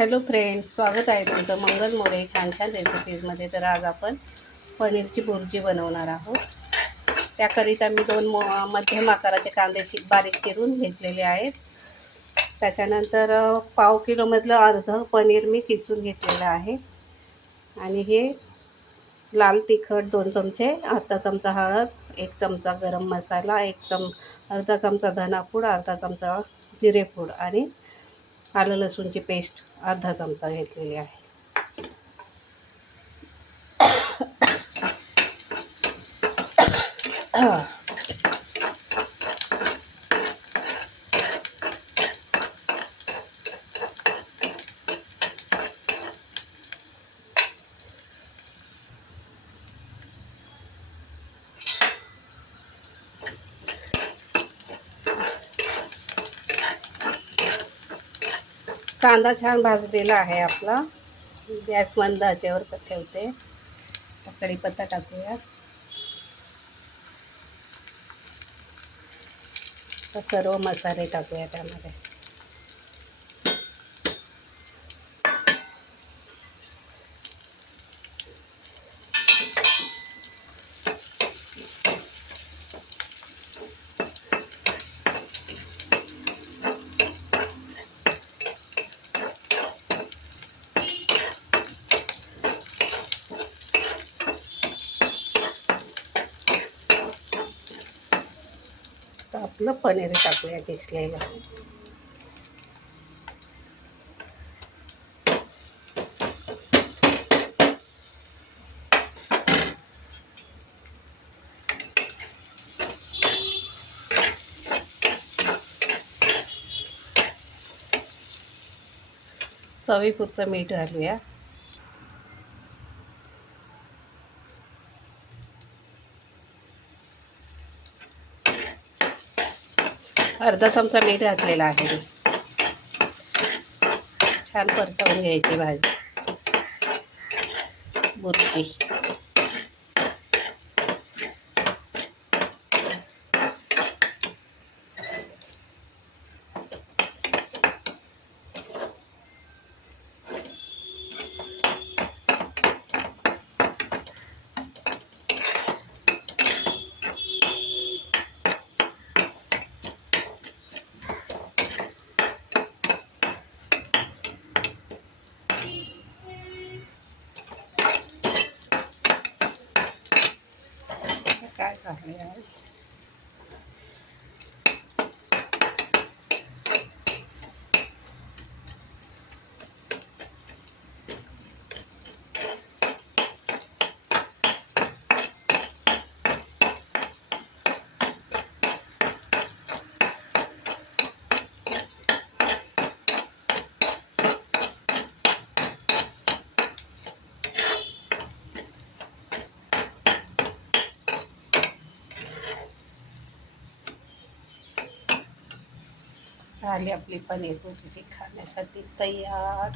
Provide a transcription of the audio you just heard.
Hello friends, स्वागत आहे तुमचं मंगल मोरे छान छान रेसिपीजमध्ये. तर आज आपण पनीरची भुर्जी बनवणार आहोत. त्याकरिता मी मध्यम आकाराचे कांदे बारीक चिरून घेतलेले आहेत. त्याच्यानंतर पाव किलोमधलं अर्धं पनीर मी किसून घेतलेलं आहे. आणि हे लाल तिखट 2 चमचे, अर्धा चमचा हळद, 1 चमचा गरम मसाला, अर्धा चमचा धनापूड, अर्धा चमचा जिरेपूड आणि आलं लसूणची पेस्ट अर्धा चमचा घेतलेली आहे. कांदा छान भाजलेला आहे आपला. गॅस मंद आचेवर ठेवते. कढीपत्ता टाकूया. तर सर्व मसाले टाकूया त्यामध्ये. तर आपलं पनीर टाकूया किसलेलं. चवीपुरतं मीठ घालूया. अर्धा चमचा मीठ घातलेला आहे. छान परतवून घ्यायची भाजी भुर्जी. काय घालूया. झाली आपली पनीर भुर्जी खाण्यासाठी तयार.